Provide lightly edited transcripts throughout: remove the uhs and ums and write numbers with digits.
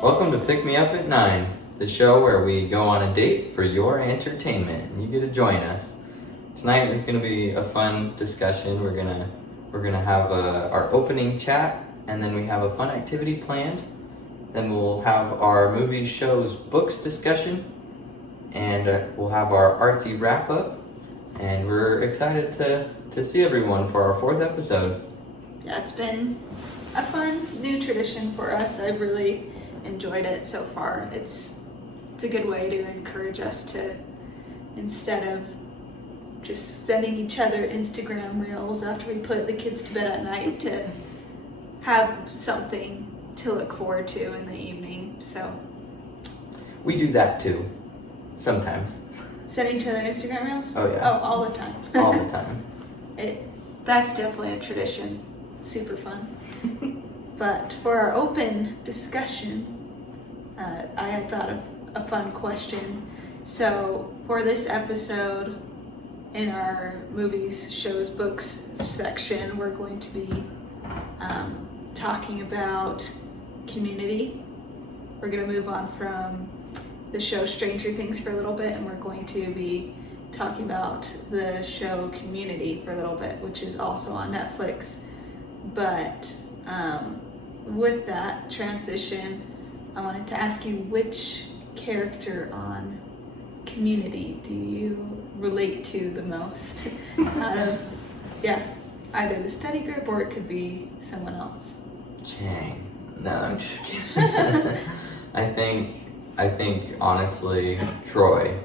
Welcome to Pick Me Up at 9, the show where we go on a date for your entertainment, and you get to join us. Tonight is going to be a fun discussion. We're gonna have our opening chat, and then we have a fun activity planned. Then we'll have our movies, shows, books discussion, and we'll have our Artsy Wrap Up. And we're excited to see everyone for our 4th episode. Yeah, it's been a fun new tradition for us. I've really enjoyed it so far. It's a good way to encourage us to, instead of just sending each other Instagram reels after we put the kids to bed at night, to have something to look forward to in the evening. So We do that too, sometimes. send each other Instagram reels? Oh yeah. Oh, all the time. All the time. That's definitely a tradition. Super fun. But for our open discussion, I had thought of a fun question. So for this episode, in our movies, shows, books section, we're going to be talking about Community. We're going to move on from the show Stranger Things for a little bit, and we're going to be talking about the show Community for a little bit, which is also on Netflix. But with that transition, I wanted to ask you, which character on Community do you relate to the most out of, either the study group or it could be someone else? Chang. No, I'm just kidding. I think honestly Troy,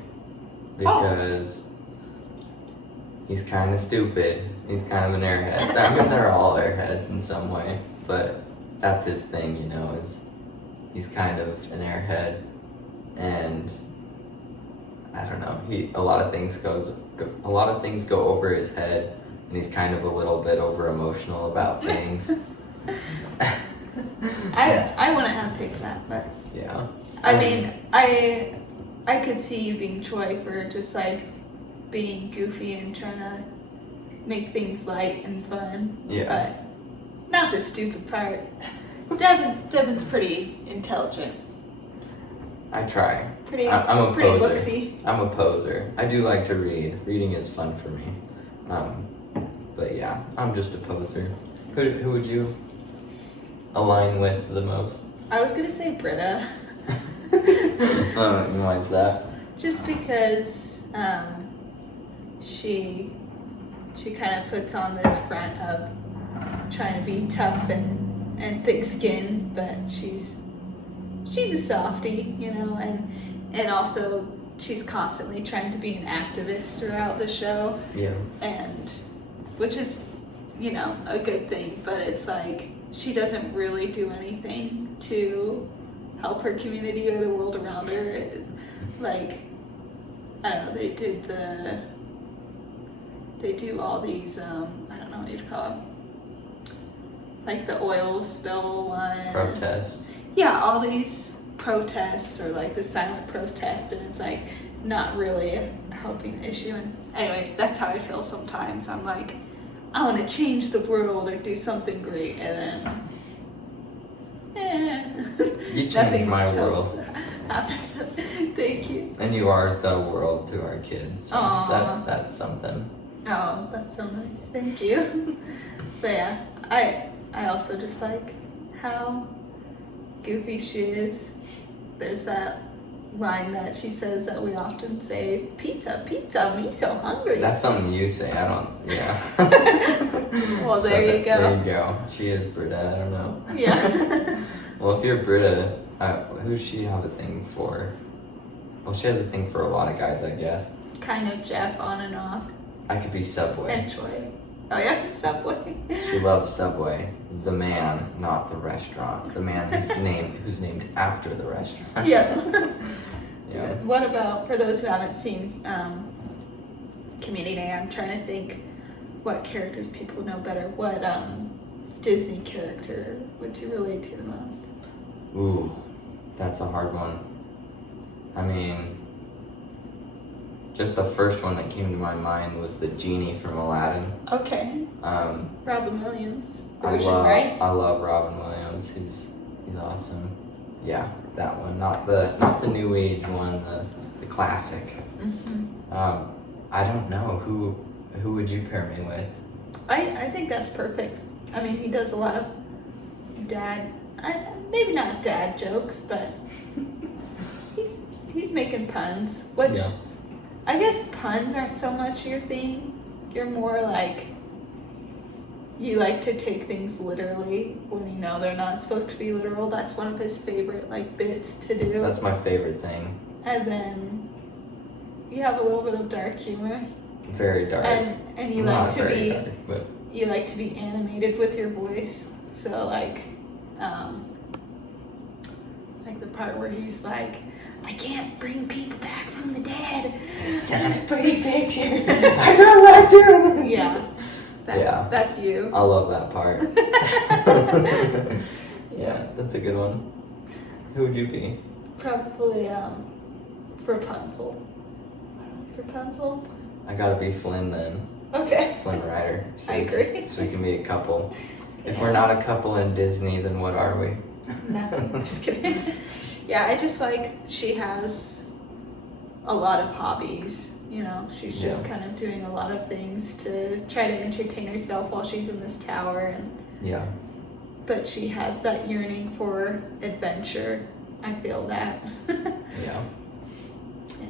because he's kind of stupid. He's kind of an airhead. I mean, they're all airheads in some way, but that's his thing, is he's kind of an airhead, and I don't know. A lot of things go over his head, and he's kind of a little bit over emotional about things. I wouldn't have picked that, but yeah. I mean, I could see you being Troy for just like being goofy and trying to make things light and fun. Yeah. But not the stupid part. Devin's pretty intelligent. I try. I'm a pretty poser. booksy. I'm a poser. I do like to read. Reading is fun for me. But yeah, I'm just a poser. Who would you align with the most? I was gonna say Britta. Why is that? Just because she kind of puts on this front of trying to be tough and thick-skinned, but she's a softie, and also she's constantly trying to be an activist throughout the show. Yeah. And which is, a good thing, but it's like she doesn't really do anything to help her community or the world around her. Like, I don't know, they do all these, I don't know what you'd call them, like the oil spill one. Protests. Yeah, all these protests, or like the silent protest, and it's like not really helping the issue. And anyways, that's how I feel sometimes. I'm like, I want to change the world or do something great, and then You changed my world. Happens. Thank you. And you are the world to our kids. So that's something. Oh, that's so nice. Thank you. But yeah, I also just like how goofy she is. There's that line that she says that we often say, pizza, me so hungry. That's something you say. I don't, yeah. Well, there you go. There you go. She is Britta, I don't know. Yeah. Well, if you're Britta, who does she have a thing for? Well, she has a thing for a lot of guys, I guess. Kind of Jeff on and off. I could be Subway. And Troy. Oh yeah, Subway. She loves Subway. The man, not the restaurant. The man who's named after the restaurant. Yeah. Yeah. What about, for those who haven't seen Community, I'm trying to think what characters people know better. What Disney character would you relate to the most? Ooh, that's a hard one. I mean, just the first one that came to my mind was the genie from Aladdin. Okay. Robin Williams version, I right? love Robin Williams. He's awesome. Yeah. that one, not the new age one, the classic. Mm-hmm. I don't know who would you pair me with? I think that's perfect. I mean, he does a lot of maybe not dad jokes, but he's making puns, which Yeah. I guess puns aren't so much your thing. You're more like, you like to take things literally when you know they're not supposed to be literal. That's one of his favorite like bits to do. That's my favorite thing. And then you have a little bit of dark humor. Very dark. And you Not like to very be dark, but you like to be animated with your voice. So like the part where he's like, I can't bring people back from the dead. It's not a pretty picture. I don't like doing it. Yeah. That's you. I love that part. Yeah, that's a good one. Who would you be? Probably Rapunzel. Rapunzel? I gotta be Flynn then. Okay. Flynn Rider. I agree. So we can be a couple. If Yeah. we're not a couple in Disney, then what are we? Nothing. Just kidding. Yeah, I just like she has a lot of hobbies. You know, she's just kind of doing a lot of things to try to entertain herself while she's in this tower, Yeah. but she has that yearning for adventure. I feel that. Yeah. Yeah.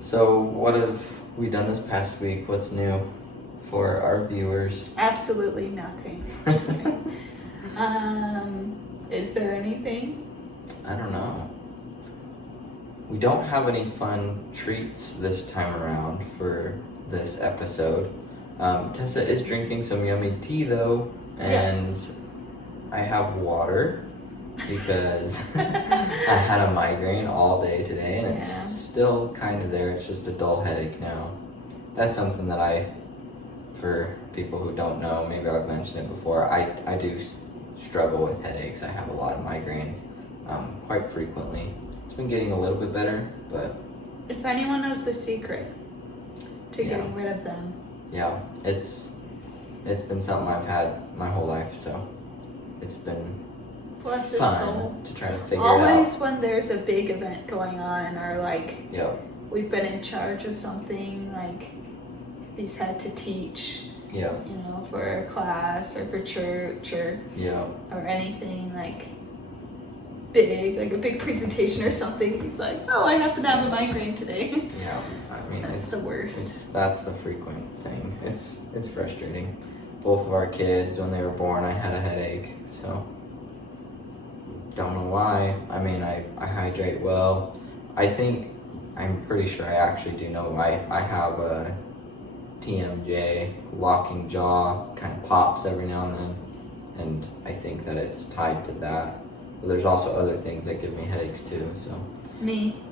So what have we done this past week? What's new for our viewers? Absolutely nothing. Just kidding. Is there anything? I don't know. We don't have any fun treats this time around for this episode. Tessa is drinking some yummy tea though, and I have water because I had a migraine all day today, and it's still kind of there. It's just a dull headache now. That's something that for people who don't know, maybe I've mentioned it before, I do struggle with headaches. I have a lot of migraines quite frequently. It's been getting a little bit better, but If anyone knows the secret to getting rid of them, yeah, it's been something I've had my whole life, so it's been bless his fun soul. to try to figure Always it out. when there's a big event going on, or like Yep. we've been in charge of something, like he's had to teach, Yep. you know, for a class or for church or Yep. anything like big, like a big presentation or something. He's like, oh, I happen to have a migraine today. Yeah. I mean, That's the worst. That's the frequent thing. It's frustrating. Both of our kids, when they were born, I had a headache, so don't know why. I mean, I hydrate well. I'm pretty sure I actually do know. I have a TMJ, locking jaw, kind of pops every now and then, and I think that it's tied to that. But there's also other things that give me headaches too, so. Me.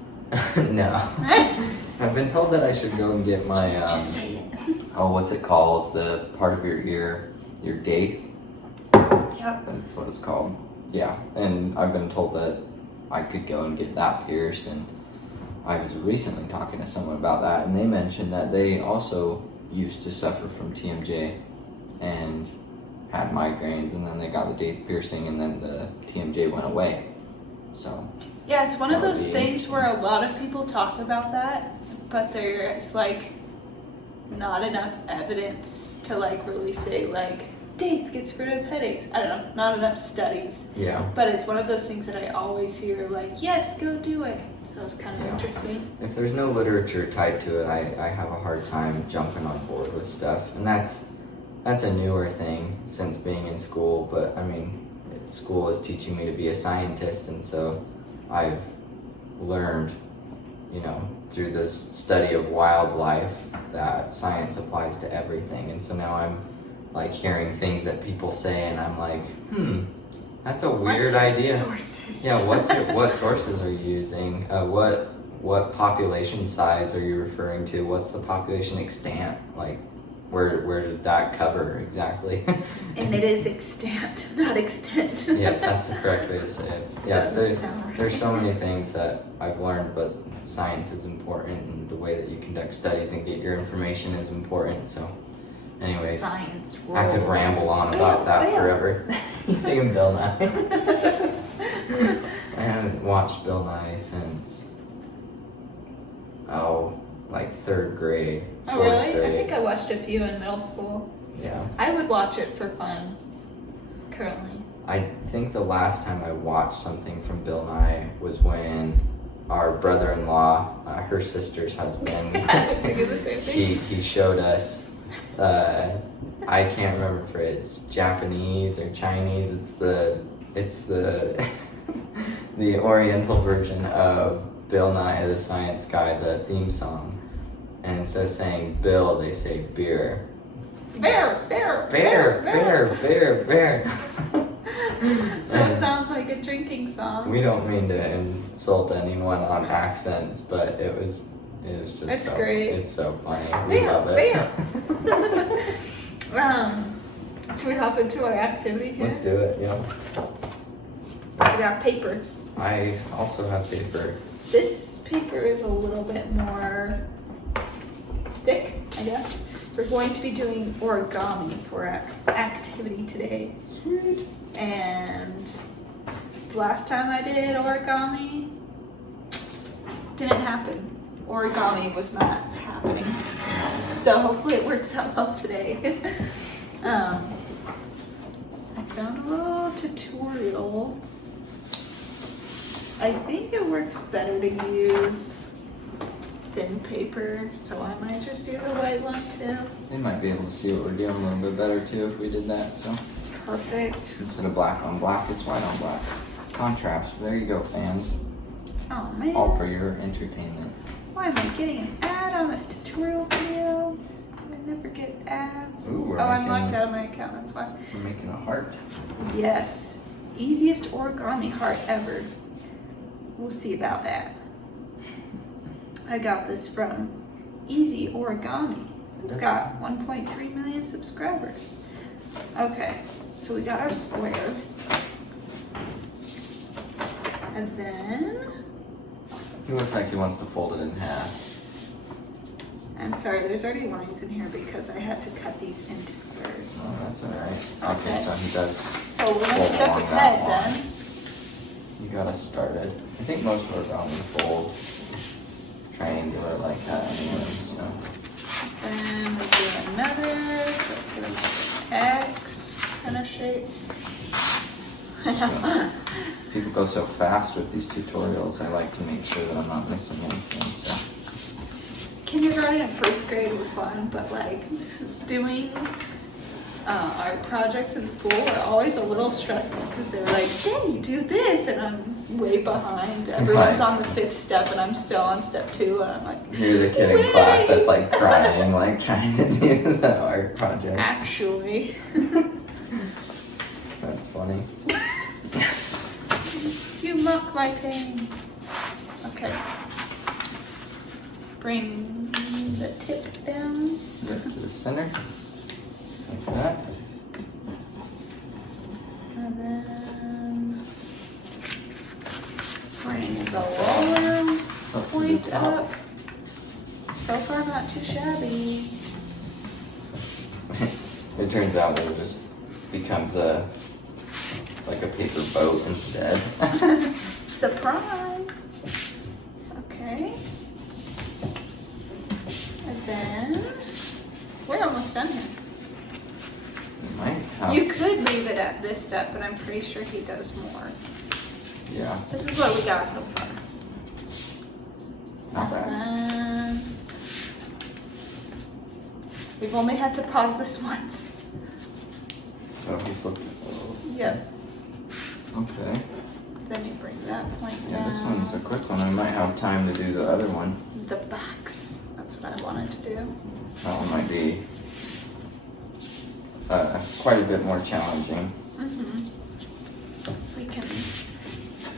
No. I've been told that I should go and get my, Just say it. what's it called? The part of your ear, your daith. Yep. That's what it's called. Yeah, and I've been told that I could go and get that pierced, and I was recently talking to someone about that, and they mentioned that they also used to suffer from TMJ and had migraines, and then they got the daith piercing, and then the TMJ went away. So Yeah, it's one of that would those be things where a lot of people talk about that, but there's like not enough evidence to like really say like daith gets rid of headaches. I don't know, not enough studies. yeah, But it's one of those things that I always hear like, yes, go do it. So it's kind of interesting. if there's no literature tied to it, I have a hard time jumping on board with stuff, and that's a newer thing since being in school. But I mean, school is teaching me to be a scientist, and so I've learned, you know, through this study of wildlife that science applies to everything. And so now I'm like hearing things that people say, and I'm like, that's a weird idea. Sources? Yeah, what sources are you using? What population size are you referring to? What's the population extent? Like, where did that cover exactly? And it is extant, not extent. Yeah, that's the correct way to say it. Yeah, Doesn't sound right. there's so many things that I've learned, but science is important, and the way that you conduct studies and get your information is important. So, anyways, Science I could rules. ramble on about that Bill. forever. Singing Bill now. haven't watched Bill Nye since, like 3rd grade, 4th Oh, really? grade. I think I watched a few in middle school. Yeah. I would watch it for fun, currently. I think the last time I watched something from Bill Nye was when our brother-in-law, her sister's husband, I was thinking the same thing. he showed us, I can't remember if it's Japanese or Chinese, it's the the Oriental version of Bill Nye the Science Guy, the theme song. And instead of saying Bill, they say beer. Bear. So it sounds like a drinking song. We don't mean to insult anyone on accents, but it was just It's so, great. It's so funny. We love it. Should we hop into our activity here? Let's do it, yeah. We got paper. I also have paper. This paper is a little bit more thick, I guess. We're going to be doing origami for our activity today. Sweet. And the last time I did origami, didn't happen. Origami was not happening. So hopefully it works out well today. I found a little tutorial. I think it works better to use thin paper, so I might just use a white one too. They might be able to see what we're doing a little bit better too if we did that, so. Perfect. Instead of black on black, it's white on black. Contrast. There you go, fans. Oh man. All for your entertainment. Why am I getting an ad on this tutorial video? I never get ads. Ooh, I'm locked out of my account, that's why. We're making a heart. Yes. Easiest origami heart ever. We'll see about that. I got this from Easy Origami. It's got 1.3 million subscribers. Okay, so we got our square. And then, He looks like he wants to fold it in half. I'm sorry, there's already lines in here because I had to cut these into squares. Oh, that's alright. Okay, so he does. So we're gonna fold step along ahead that line. then. You got us started. I think most origami fold triangular like that anyway, so. Then we do another, let's get an X kind of shape. People go so fast with these tutorials, I like to make sure that I'm not missing anything, so. Kindergarten and first grade were fun, but like doing our projects in school are always a little stressful because they're like, then you do this, and I'm way behind. Everyone's on the 5th step, and I'm still on step 2, and I'm like, You're the kid in class that's like crying, like trying to do the art project. actually. That's funny. You mock my pain. Okay. Bring the tip down. Get to the center. Like that. And then bring the lower point up. So far, not too shabby. It turns out it just becomes like a paper boat instead. Surprise! Okay. And then we're almost done here. Might have, You could leave it at this step, but I'm pretty sure he does more. yeah, This is what we got so far. not bad. And we've only had to pause this once. So he flipped it a little. Yep. Okay. Then you bring that point Yeah, down. this one's a quick one. I might have time to do the other one. The backs. That's what I wanted to do. That one might be quite a bit more challenging. Mm-hmm.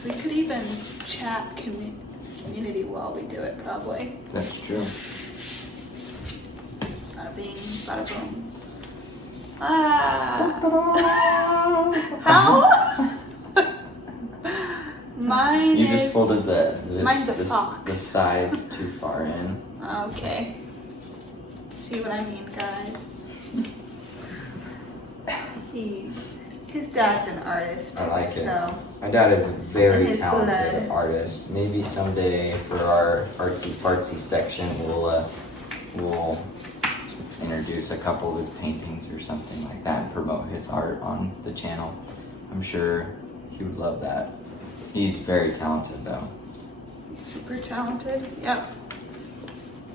We could even chat community while we do it, probably. That's true. Bada bing, bada boom. Ah! How? Mine You is... just folded mine's a the fox. sides too far in. Okay. See what I mean, guys? His dad's an artist. I like it. So my dad is a very his talented blood. artist. Maybe someday for our artsy fartsy section, we'll introduce a couple of his paintings or something like that and promote his art on the channel. I'm sure he would love that. He's very talented though. He's super talented. Yep.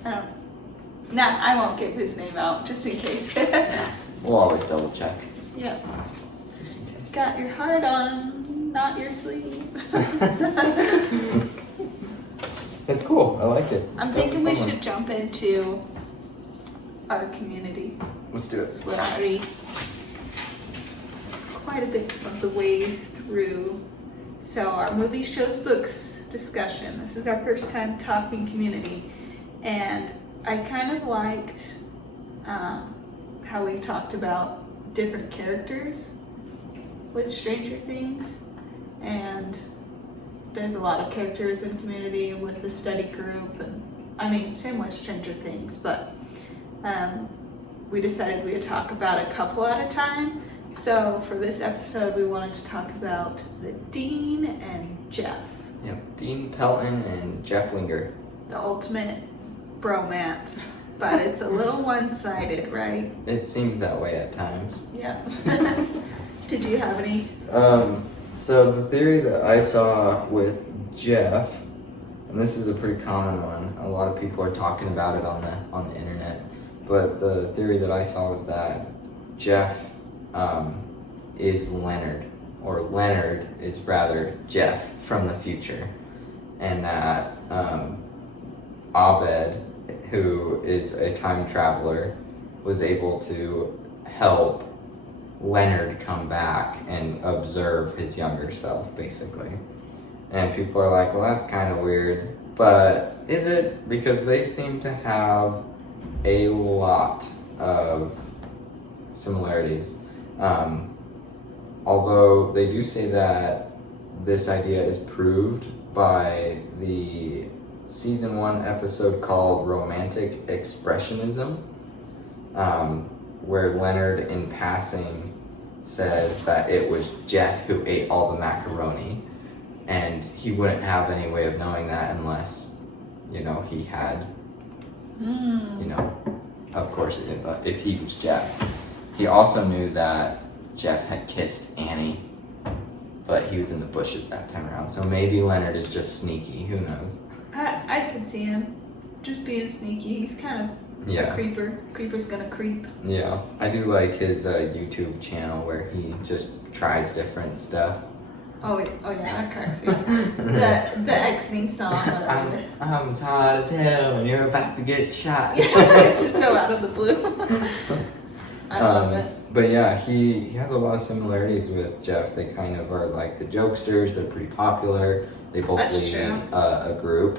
I won't give his name out just in case. We'll always double check. Yep. Just in case. Got your heart on, not your sleeve. It's cool. I like it. I'm thinking we should jump into our community. Let's do it. We're already quite a bit of the ways through. So our movies, shows, books discussion. This is our first time talking community. And I kind of liked how we talked about different characters with Stranger Things. And there's a lot of characters in community with the study group. And same with Stranger Things, but we decided we would talk about a couple at a time. So for this episode, we wanted to talk about the Dean and Jeff. Yep. Dean Pelton and Jeff Winger. The ultimate bromance, but it's a little one-sided, right? It seems that way at times. Yeah. Did you have any? So the theory that I saw with Jeff, and this is a pretty common one, a lot of people are talking about it on the internet, but the theory that I saw was that Jeff is Leonard, or Leonard is rather Jeff from the future, and that Abed, who is a time traveler, was able to help Leonard come back and observe his younger self, basically. And people are like, well, that's kind of weird, but is it? Because they seem to have a lot of similarities. Although they do say that this idea is proved by the season 1 episode called Romantic Expressionism, where Leonard in passing says that it was Jeff who ate all the macaroni, and he wouldn't have any way of knowing that unless, he had, of course, if he was Jeff. He also knew that Jeff had kissed Annie, but he was in the bushes that time around, so maybe Leonard is just sneaky, who knows? I could see him just being sneaky. He's kind of a creeper. Creeper's gonna creep. Yeah, I do like his YouTube channel where he just tries different stuff. Oh yeah, that cracks me up. The exiting song. I'm as hot as hell and you're about to get shot. It's just so out of the blue. I love it. But yeah, he has a lot of similarities with Jeff. They kind of are like the jokesters. They're pretty popular. They both lead a group.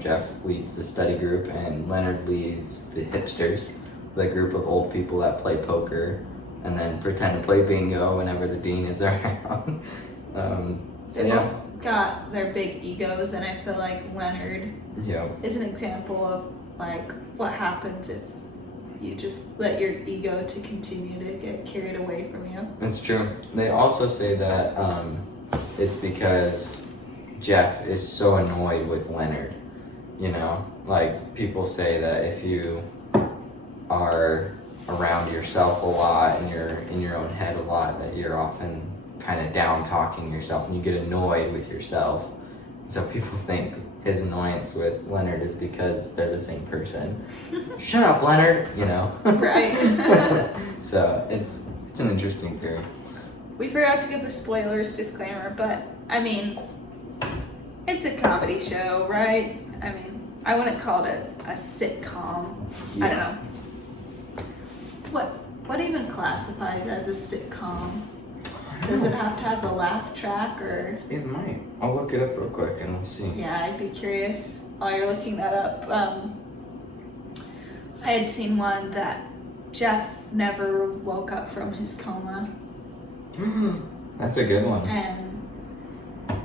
Jeff leads the study group and Leonard leads the hipsters, the group of old people that play poker and then pretend to play bingo whenever the dean is around. They both got their big egos, and I feel like Leonard is an example of like what happens if you just let your ego to continue to get carried away from you. That's true. They also say that it's because Jeff is so annoyed with Leonard. Like people say that if you are around yourself a lot and you're in your own head a lot, that you're often kind of down talking yourself and you get annoyed with yourself. So people think his annoyance with Leonard is because they're the same person. Shut up, Leonard, Right. So it's an interesting theory. We forgot to give the spoilers disclaimer, but it's a comedy show, right? I wouldn't call it a sitcom. Yeah. I don't know. What even classifies as a sitcom? Does it have to have a laugh track or? It might. I'll look it up real quick and we'll see. Yeah, I'd be curious while you're looking that up. I had seen one that Jeff never woke up from his coma. That's a good one.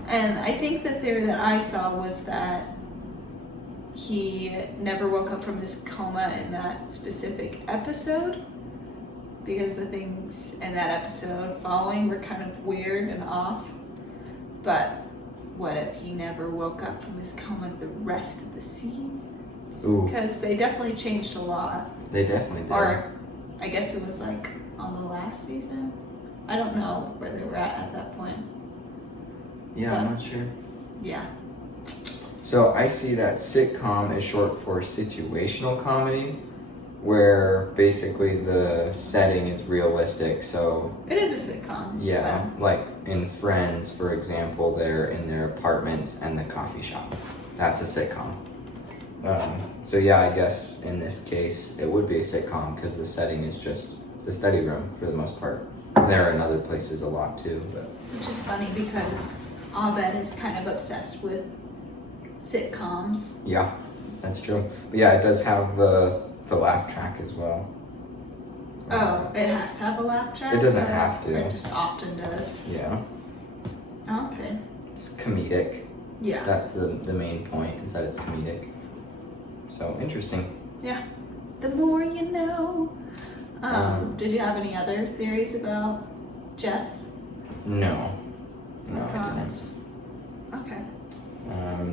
And I think the theory that I saw was that he never woke up from his coma in that specific episode because the things in that episode following were kind of weird and off. But what if he never woke up from his coma the rest of the seasons? Because they definitely changed a lot. They definitely did. Or I guess it was like on the last season. I don't know where they were at that point. Yeah, I'm not sure. Yeah. So I see that sitcom is short for situational comedy, where basically the setting is realistic. So it is a sitcom. Yeah, like in Friends, for example, they're in their apartments and the coffee shop. That's a sitcom. So yeah, I guess in this case it would be a sitcom because the setting is just the study room for the most part. There are in other places a lot too, but which is funny because Abed is kind of obsessed with sitcoms. Yeah, that's true. But yeah, it does have the laugh track as well. Oh, it has to have a laugh track? It doesn't have to. It just often does. Yeah. Okay. It's comedic. Yeah. That's the main point, is that it's comedic. So, interesting. Yeah. The more you know. Did you have any other theories about Jeff? No. No, I didn't. Okay.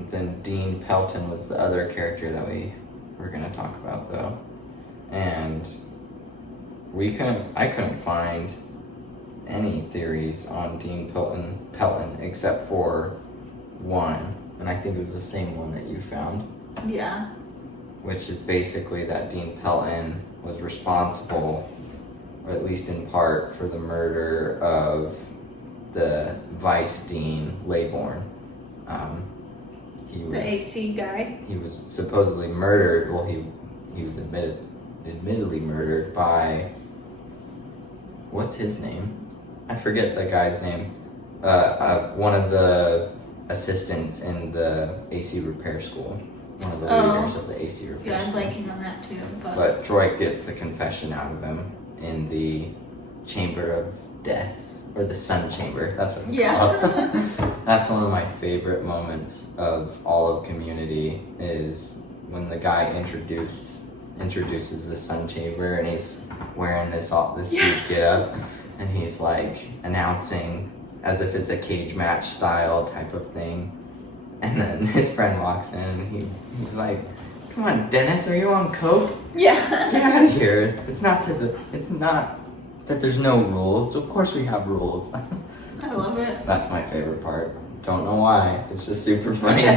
Then Dean Pelton was the other character that we were going to talk about, though. And I couldn't find any theories on Dean Pelton except for one, and I think it was the same one that you found. Yeah. Which is basically that Dean Pelton was responsible, or at least in part, for the murder of the vice dean, Laybourne. The AC guy? He was supposedly murdered. Well, he was admittedly murdered by, what's his name? I forget the guy's name. One of the assistants in the AC repair school. One of the leaders of the AC repair school. Yeah, I'm blanking on that too. But Troy gets the confession out of him in the Chamber of Death. Or the Sun Chamber, that's what it's called. That's one of my favorite moments of all of Community, is when the guy introduces the Sun Chamber and he's wearing this huge get-up, and he's like announcing as if it's a cage match style type of thing. And then his friend walks in and he's like, "Come on, Dennis, are you on coke? Yeah. Get out of here. It's not that there's no rules. Of course we have rules." I love it. That's my favorite part. Don't know why. It's just super funny to me.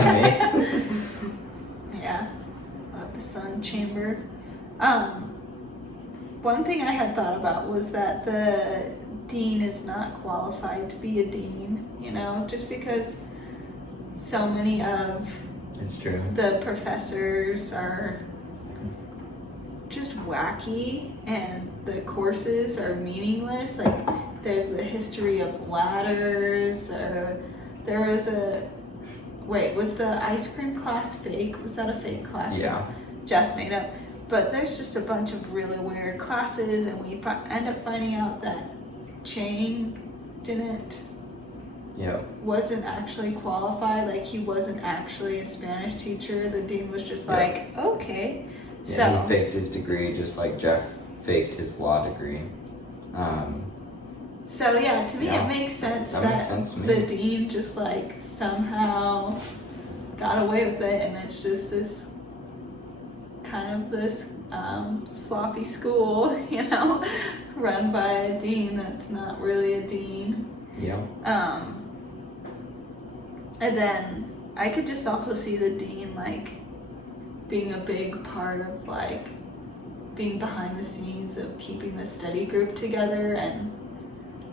Yeah. Love the Sun Chamber. One thing I had thought about was that the dean is not qualified to be a dean, just because so many of It's true. the professors are just wacky and the courses are meaningless. Like there's the history of ladders. There was was the ice cream class fake? Was that a fake class? Yeah. That Jeff made up. But there's just a bunch of really weird classes, and we end up finding out that Chang wasn't actually qualified. Like he wasn't actually a Spanish teacher. The dean was just like, okay. Yeah, he faked his degree just like Jeff faked his law degree. So yeah, to me it makes sense that the dean just like somehow got away with it, and it's just this kind of this sloppy school, run by a dean that's not really a dean. Yeah. And then I could just also see the dean like being a big part of like being behind the scenes of keeping the study group together and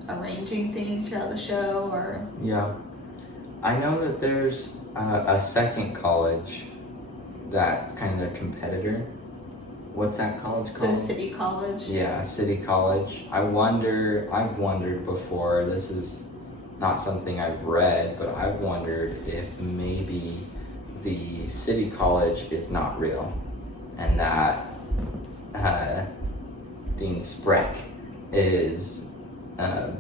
arranging things throughout the show. Or I know that there's a second college that's kind of their competitor. What's that college called? The City College. Yeah, City College. I've wondered before, this is not something I've read, but I've wondered if maybe the City College is not real, and that Dean Spreck is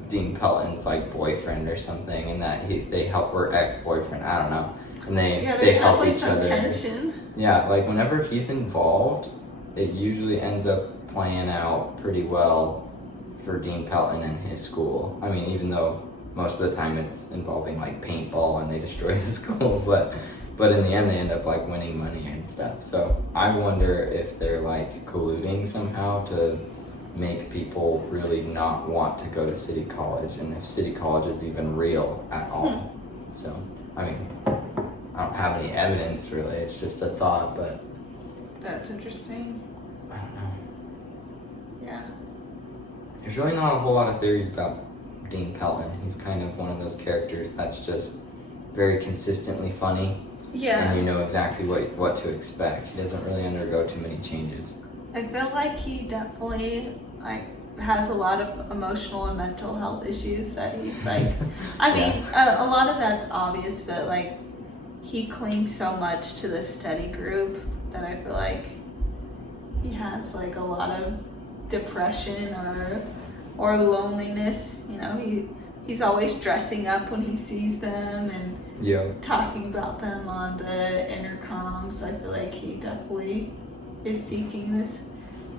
Dean Pelton's like boyfriend or something, and that they help her ex-boyfriend. I don't know, and they help each other. Tension. Yeah, like whenever he's involved, it usually ends up playing out pretty well for Dean Pelton and his school. I mean, even though most of the time it's involving like paintball and they destroy the school, but in the end they end up like winning money and stuff. So I wonder if they're like colluding somehow to make people really not want to go to City College, and if City College is even real at all. So, I mean, I don't have any evidence really, it's just a thought, but That's interesting. I don't know. Yeah. There's really not a whole lot of theories about Dean Pelton. He's kind of one of those characters that's just very consistently funny. Yeah. And you know exactly what to expect. He doesn't really undergo too many changes. I feel like he definitely like has a lot of emotional and mental health issues that he's like, I mean, a lot of that's obvious, but like he clings so much to the study group that I feel like he has like a lot of depression or loneliness. You know, he's always dressing up when he sees them and talking about them on the intercom. So I feel like he definitely is seeking this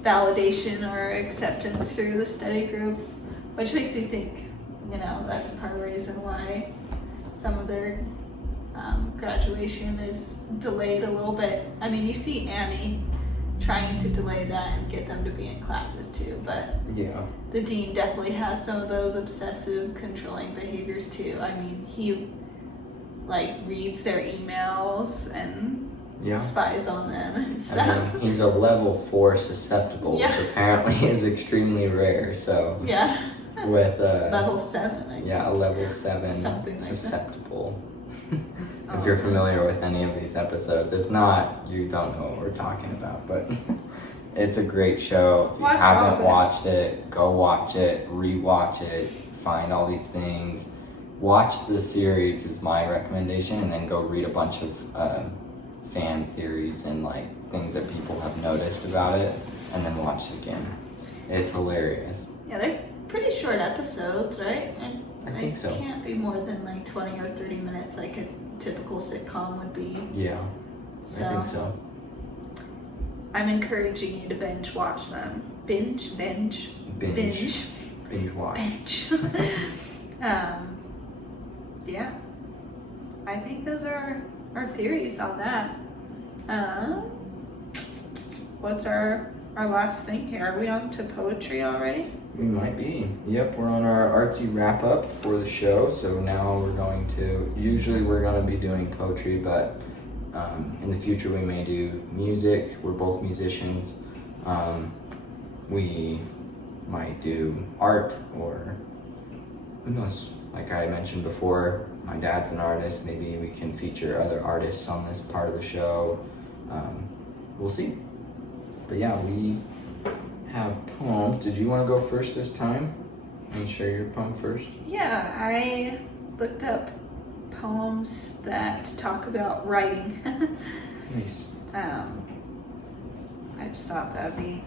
validation or acceptance through the study group, which makes me think, you know, that's part of the reason why some of their graduation is delayed a little bit. I mean, you see Annie trying to delay that and get them to be in classes too, but the dean definitely has some of those obsessive controlling behaviors too. I mean, he like reads their emails and spies on them and stuff. I mean, he's a level 4 susceptible, which apparently is extremely rare. So with level 7. I think. A level 7 something susceptible. If you're familiar with any of these episodes, if not, you don't know what we're talking about. But it's a great show. If you haven't watched it, go watch it, rewatch it, find all these things. Watch the series is my recommendation, and then go read a bunch of fan theories and like things that people have noticed about it, and then watch it again. It's hilarious. Yeah, they're pretty short episodes, right? I think so. It can't be more than like 20 or 30 minutes like a typical sitcom would be. Yeah, so, I think so. I'm encouraging you to binge watch them. Binge watch. Yeah, I think those are our theories on that. What's our last thing here? Are we on to poetry already? We might be. Yep, we're on our artsy wrap up for the show. So now we're going to, usually we're going to be doing poetry, but in the future we may do music. We're both musicians. We might do art, or who knows? Like I mentioned before, my dad's an artist. Maybe we can feature other artists on this part of the show. We'll see. But yeah, we have poems. Did you want to go first this time and share your poem first? Yeah, I looked up poems that talk about writing. Nice. I just thought that would be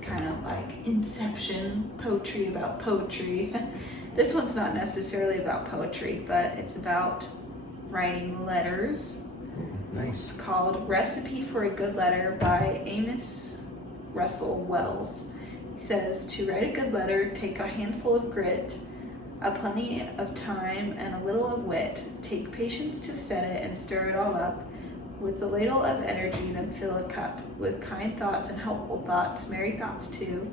kind of like Inception poetry about poetry. This one's not necessarily about poetry, but it's about writing letters. Nice. It's called Recipe for a Good Letter by Amos Russel Wells. He says, to write a good letter, take a handful of grit, a plenty of time, and a little of wit. Take patience to set it and stir it all up. With a ladle of energy, then fill a cup. With kind thoughts and helpful thoughts, merry thoughts too.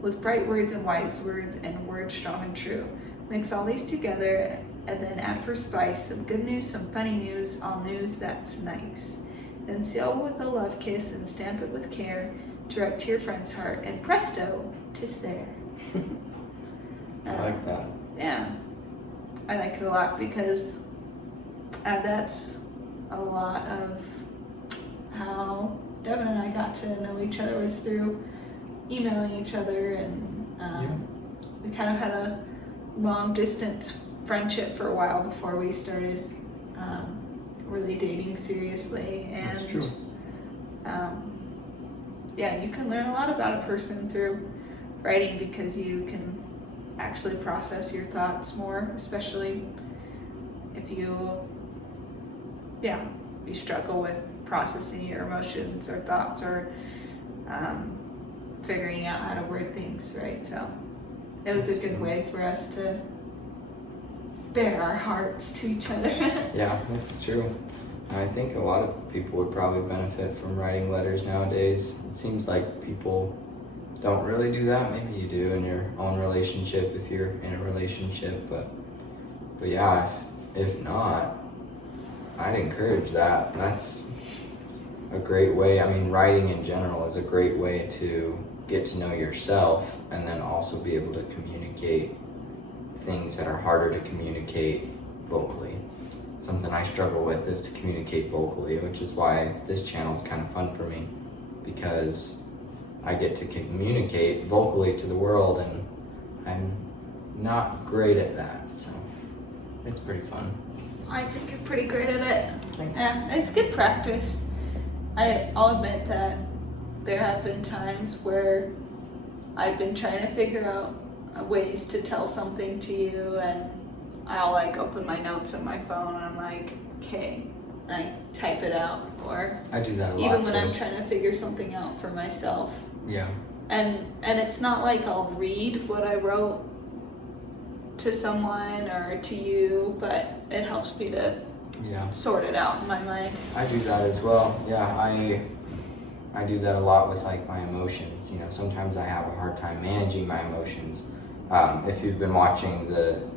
With bright words and wise words, and words strong and true. Mix all these together, and then add for spice some good news, some funny news, all news that's nice. Then seal with a love kiss and stamp it with care. Direct to your friend's heart, and presto, 'tis there. I like that. Yeah, I like it a lot because that's a lot of how Devin and I got to know each other, was through emailing each other, and we kind of had a long distance friendship for a while before we started really dating seriously. And that's true. Yeah, you can learn a lot about a person through writing because you can actually process your thoughts more, especially if you struggle with processing your emotions or thoughts, or figuring out how to word things, right? So it was a good way for us to bare our hearts to each other. Yeah, that's true. I think a lot of people would probably benefit from writing letters nowadays. It seems like people don't really do that. Maybe you do in your own relationship if you're in a relationship, but yeah, if not, I'd encourage that. That's a great way. I mean, writing in general is a great way to get to know yourself and then also be able to communicate things that are harder to communicate vocally. Something I struggle with is to communicate vocally, which is why this channel is kind of fun for me, because I get to communicate vocally to the world, and I'm not great at that, so it's pretty fun. I think you're pretty great at it. Thanks. And it's good practice. I'll admit that there have been times where I've been trying to figure out ways to tell something to you, and I'll like open my notes on my phone and I'm like, okay, and I type it out, or I do that a lot even when too. I'm trying to figure something out for myself. Yeah. And it's not like I'll read what I wrote to someone or to you, but it helps me to sort it out in my mind. I do that as well. Yeah, I do that a lot with like my emotions. You know, sometimes I have a hard time managing my emotions. If you've been watching the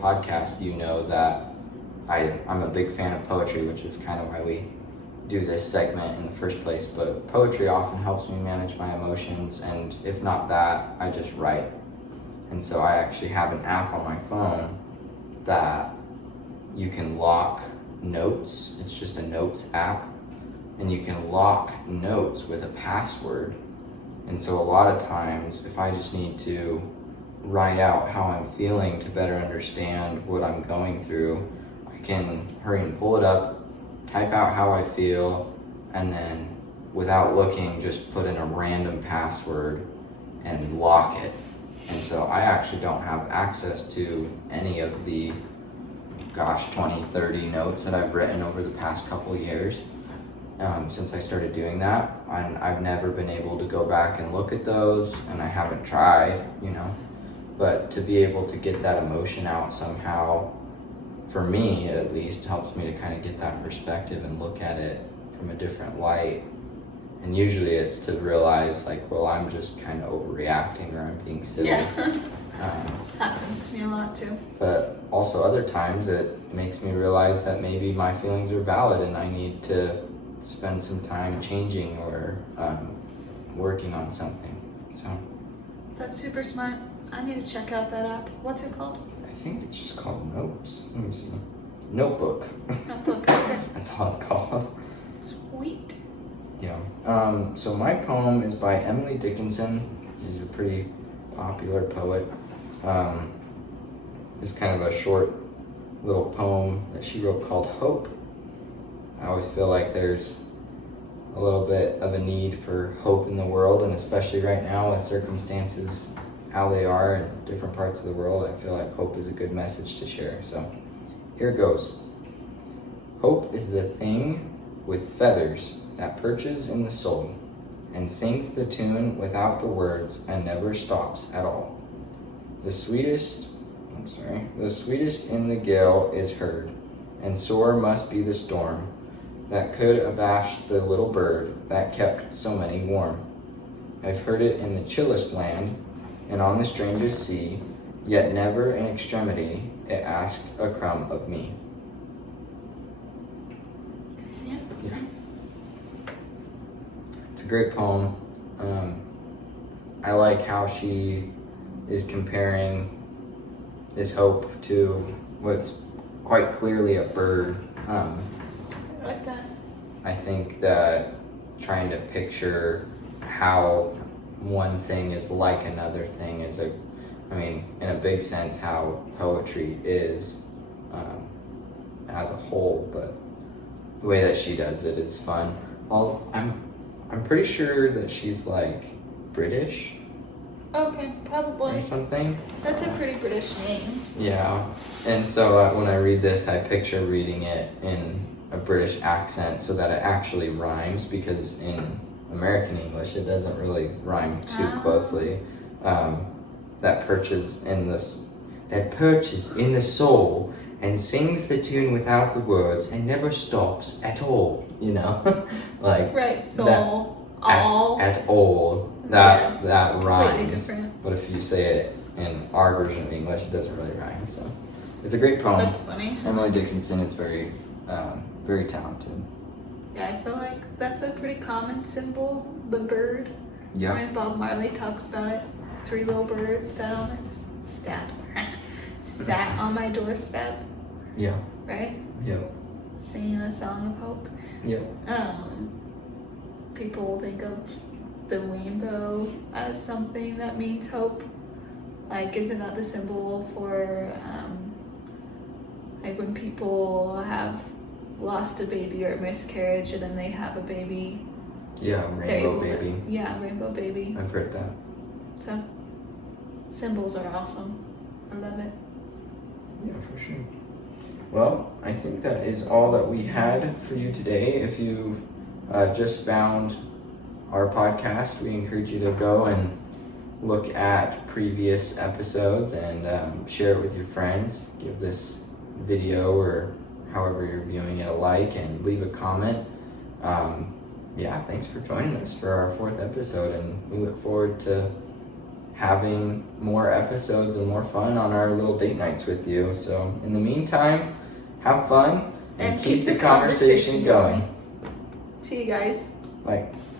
podcast, you know that I'm a big fan of poetry, which is kind of why we do this segment in the first place. But poetry often helps me manage my emotions, and if not that, I just write. And so I actually have an app on my phone that you can lock notes. It's just a notes app, and you can lock notes with a password. And so a lot of times, if I just need to write out how I'm feeling to better understand what I'm going through, I can hurry and pull it up, type out how I feel, and then without looking, just put in a random password and lock it. And so I actually don't have access to any of the 20, 30 notes that I've written over the past couple years since I started doing that. And I've never been able to go back and look at those, and I haven't tried, you know. But to be able to get that emotion out somehow, for me at least, helps me to kind of get that perspective and look at it from a different light. And usually it's to realize like, well, I'm just kind of overreacting, or I'm being silly. Yeah. Happens to me a lot too. But also other times it makes me realize that maybe my feelings are valid and I need to spend some time changing or working on something. So that's super smart. I need to check out that app. What's it called? I think it's just called Notes. Let me see. Notebook. Notebook. Okay. That's all it's called. Sweet. Yeah. So my poem is by Emily Dickinson. She's a pretty popular poet. It's kind of a short little poem that she wrote called Hope. I always feel like there's a little bit of a need for hope in the world, and especially right now with circumstances how they are in different parts of the world, I feel like hope is a good message to share. So here it goes. Hope is the thing with feathers that perches in the soul and sings the tune without the words and never stops at all. The sweetest in the gale is heard, and sore must be the storm that could abash the little bird that kept so many warm. I've heard it in the chillest land and on the strangest sea, yet never in extremity it asked a crumb of me. Can I see it? Yeah. It's a great poem. I like how she is comparing this hope to what's quite clearly a bird. I like that. I think that trying to picture how one thing is like another thing is in a big sense how poetry is as a whole, but the way that she does it is fun. Well, I'm pretty sure that she's like British Okay, probably. or something. That's a pretty British name. Yeah, and so when I read this, I picture reading it in a British accent so that it actually rhymes, because in American English it doesn't really rhyme too closely. that perches in the soul and sings the tune without the words and never stops at all. You know, like right. Soul, all. At all. Yeah, That completely rhymes. different. But if you say it in our version of English, it doesn't really rhyme. So it's a great poem. That's funny. Emily Dickinson is very, very talented. Yeah, I feel like that's a pretty common symbol. The bird. Yeah. Right? Bob Marley talks about it. 3 little birds sat on my doorstep. Yeah. Right? Yeah. Singing a song of hope. Yeah. People think of the rainbow as something that means hope. Like, isn't that the symbol for, like when people have lost a baby or a miscarriage and then they have a baby? Yeah, rainbow baby. Rainbow baby. I've heard that. So, symbols are awesome. I love it. Yeah, for sure. Well, I think that is all that we had for you today. If you've just found our podcast, we encourage you to go and look at previous episodes and share it with your friends. Give this video or however you're viewing it a like and leave a comment. Yeah, thanks for joining us for our 4th episode, and we look forward to having more episodes and more fun on our little date nights with you. So in the meantime, have fun and keep the conversation going. See you guys. Bye.